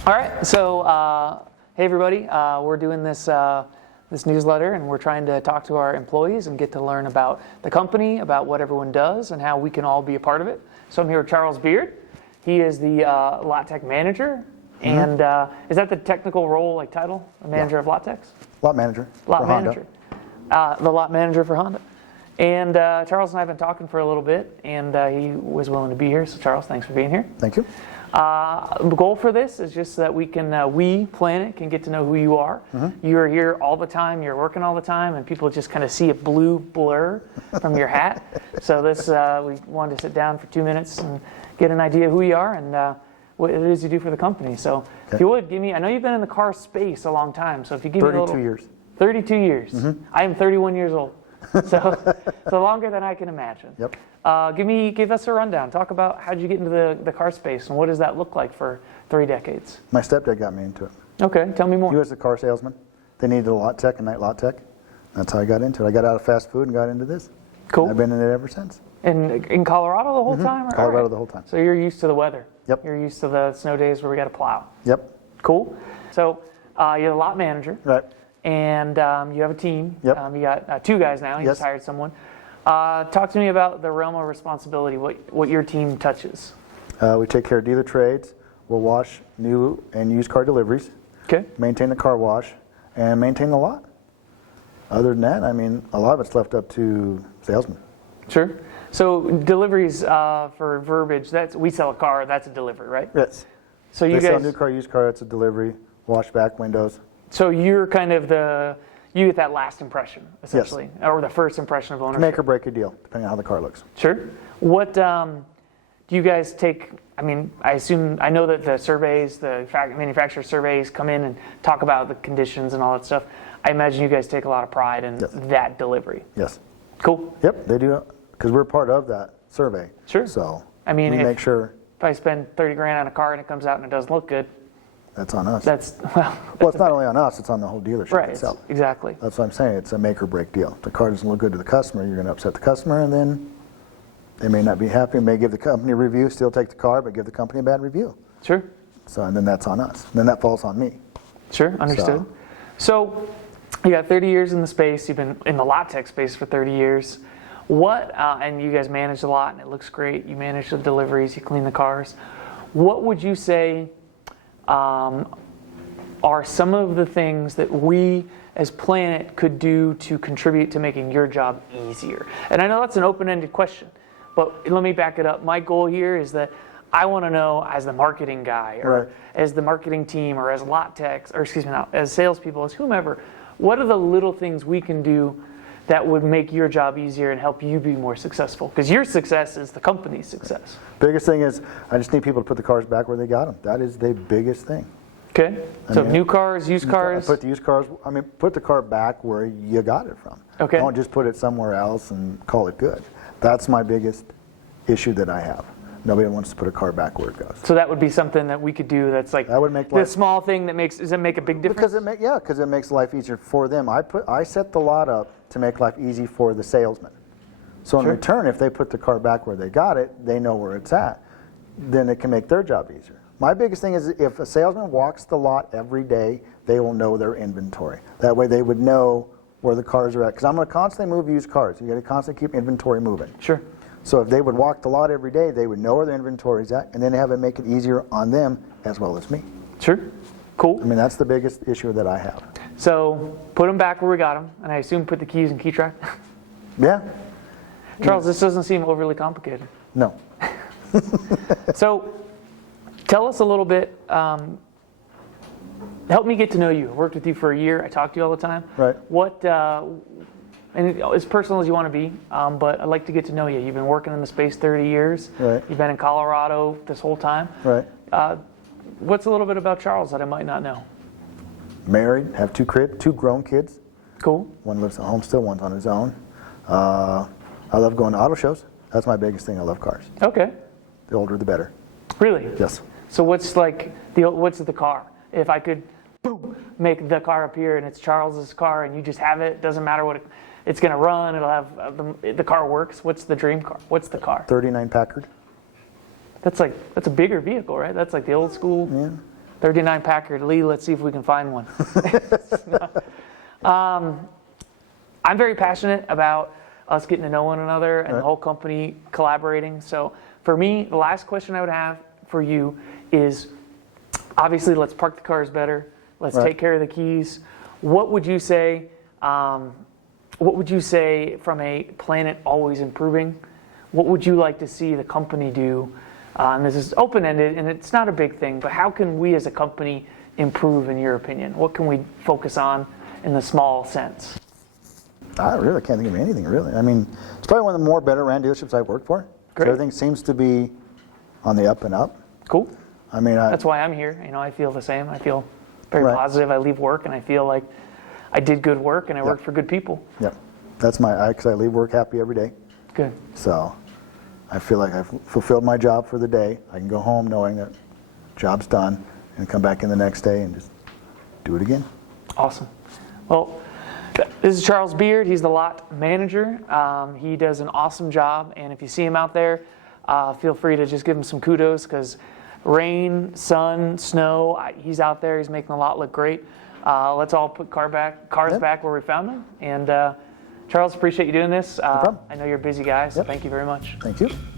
All right, so hey everybody, we're doing this this newsletter, and we're trying to talk to our employees and get to learn about the company, about what everyone does, and how we can all be a part of it. So I'm here with Charles Beard. He is the LotTech manager, and is that the technical role, like title, the manager of LotTech? Lot manager. Lot manager. The lot manager for Honda. And Charles and I have been talking for a little bit, and he was willing to be here. So Charles, thanks for being here. Thank you. The goal for this is just so that we can, we, Planet, can get to know who you are. You're here all the time, you're working all the time, and people just kind of see a blue blur from your hat. So this, we wanted to sit down for 2 minutes and get an idea of who you are and what it is you do for the company. So if you would, give me, I know you've been in the car space a long time, so if you give me a little... 32 years. 32 years. I am 31 years old. So longer than I can imagine. Yep. Give us a rundown. Talk about how did you get into the car space, and what does that look like for 3 decades? My stepdad got me into it. Okay, tell me more. He was a car salesman. They needed a LotTech, a night LotTech. That's how I got into it. I got out of fast food and got into this. Cool. I've been in it ever sinsince. And in Colorado the whole time? Or? Colorado the whole time. So you're used to the weather. Yep. You're used to the snow days where we got to plow. Yep. Cool. So you're the lot manager. Right. And you have a team. Yep. You got 2 guys now. You Yes. just hired someone. Talk to me about the realm of responsibility, what your team touches. We take care of dealer trades. We'll wash new and used car deliveries. Okay. Maintain the car wash and maintain the lot. Other than that, I mean, a lot of it's left up to salesmen. Sure. So deliveries for verbiage, that's we sell a car, that's a delivery, right? Yes. So you they sell guys, new car, used car, it's a delivery. Wash back windows. so you're kind of you get that last impression, essentially, or the first impression of ownership. Make or break a deal, depending on how the car looks. Sure. What do you guys take? I mean, I know that the surveys, the manufacturer surveys come in and talk about the conditions and all that stuff. I imagine you guys take a lot of pride in that delivery. Yes. Cool. Yep, they do, because we're part of that survey. Sure. So I mean, we make sure if I spend 30 grand on a car and it comes out and it doesn't look good, that's on us. that's Well, it's not only on us, it's on the whole dealership right. itself. Exactly. That's what I'm saying. It's a make or break deal. If the car doesn't look good to the customer, you're going to upset the customer, and then they may not be happy, may give the company a review, still take the car, but give the company a bad review. Sure. So, and then that's on us. Then that falls on me. Sure, understood. So you got 30 years in the space. You've been in the LotTech space for 30 years. What, and you guys manage a lot, and it looks great. You manage the deliveries, you clean the cars. What would you say are some of the things that we as Planet could do to contribute to making your job easier? And I know that's an open-ended question, but let me back it up. My goal here is that I want to know, as the marketing guy, or as the marketing team, or as LotTechs, or excuse me, not, as salespeople, as whomever, what are the little things we can do that would make your job easier and help you be more successful? Because your success is the company's success. Biggest thing is, I just need people to put the cars back where they got them. That is the biggest thing. Okay. So I mean, new cars, used cars. Put the used cars, put the car back where you got it from. Okay. Don't just put it somewhere else and call it good. That's my biggest issue that I have. Nobody wants to put a car back where it goes. So that would be something that we could do. That's like that would make the small thing that makes. Does it make a big difference? Because it makes life easier for them. I set the lot up to make life easy for the salesman. So in return, if they put the car back where they got it, they know where it's at. Then it can make their job easier. My biggest thing is if a salesman walks the lot every day, they will know their inventory. That way they would know where the cars are at. Because I'm going to constantly move used cars. You got to constantly keep inventory moving. Sure. So if they would walk the lot every day, they would know where their inventory is at, and then have it make it easier on them as well as me. Sure. Cool. I mean, that's the biggest issue that I have. So put them back where we got them, and I assume put the keys in key track. Yeah. Charles, this doesn't seem overly complicated. No. So tell us a little bit. Help me get to know you. I worked with you for a year. I talk to you all the time. Right. What, and as personal as you want to be, but I'd like to get to know you. You've been working in the space 30 years. Right. You've been in Colorado this whole time. Right. What's a little bit about Charles that I might not know? Married, have 2 grown kids. Cool. One lives at home still, one's on his own. I love going to auto shows. That's my biggest thing. I love cars. Okay. The older, the better. Really? Yes. So what's the car? If I could, boom, make the car appear and it's Charles's car and you just have it, doesn't matter what it's going to run, it'll have, the car works. What's the dream car? What's the car? 39 Packard. That's a bigger vehicle, right? That's like the old school. Yeah. 39 Packard. Lee, let's see if we can find one. I'm very passionate about us getting to know one another and the whole company collaborating. So for me, the last question I would have for you is, obviously, let's park the cars better. Let's take care of the keys. What would you say? What would you say from a Planet always improving? What would you like to see the company do? And this is open-ended, and it's not a big thing, but how can we as a company improve, in your opinion? What can we focus on in the small sense? I really can't think of anything, really. I mean, it's probably one of the more better ran dealerships I've worked for. Great. So everything seems to be on the up and up. Cool. I mean, That's why I'm here. I feel the same. I feel very Right. positive. I leave work, and I feel like I did good work, and I worked for good people. Yep. That's because I leave work happy every day. Good. So I feel like I've fulfilled my job for the day. I can go home knowing that job's done and come back in the next day and just do it again. Awesome. Well, this is Charles Beard. He's the lot manager. He does an awesome job, and if you see him out there, feel free to just give him some kudos, because rain, sun, snow, he's out there. He's making the lot look great. Let's all put cars back where we found them. And Charles, appreciate you doing this. problem. I know you're a busy guy, so thank you very much. Thank you.